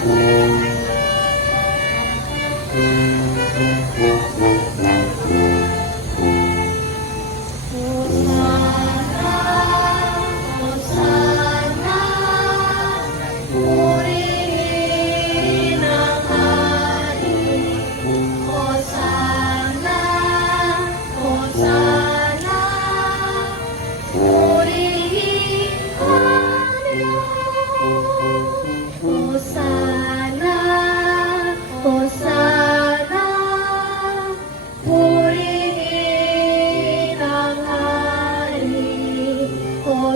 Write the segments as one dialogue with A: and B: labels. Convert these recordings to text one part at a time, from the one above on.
A: Oh.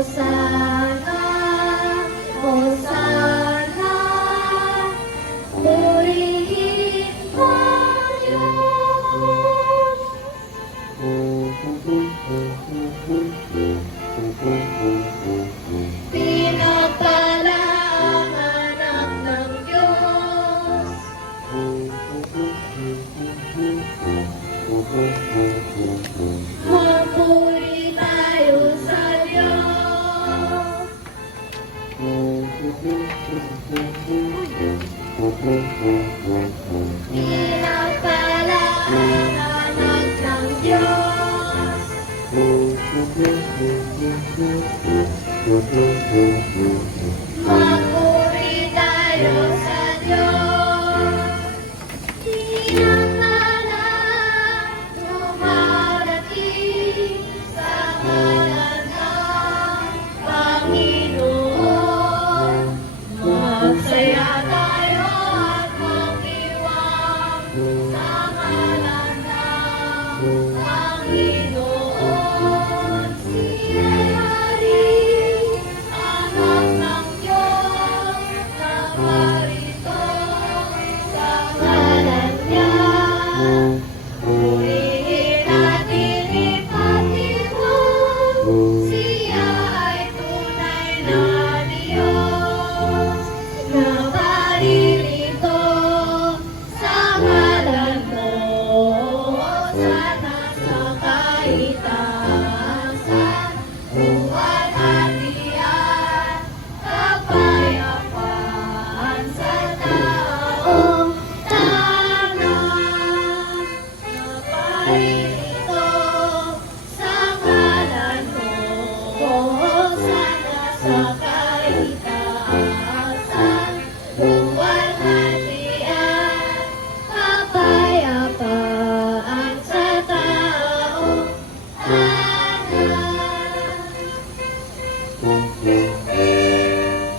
A: cosas. Pinagpalaanag ng Diyos Magpuri tayo sa Diyos Siyang anak Tumarating sa kanan ng Panginoon Magsaya Thank you. Amen.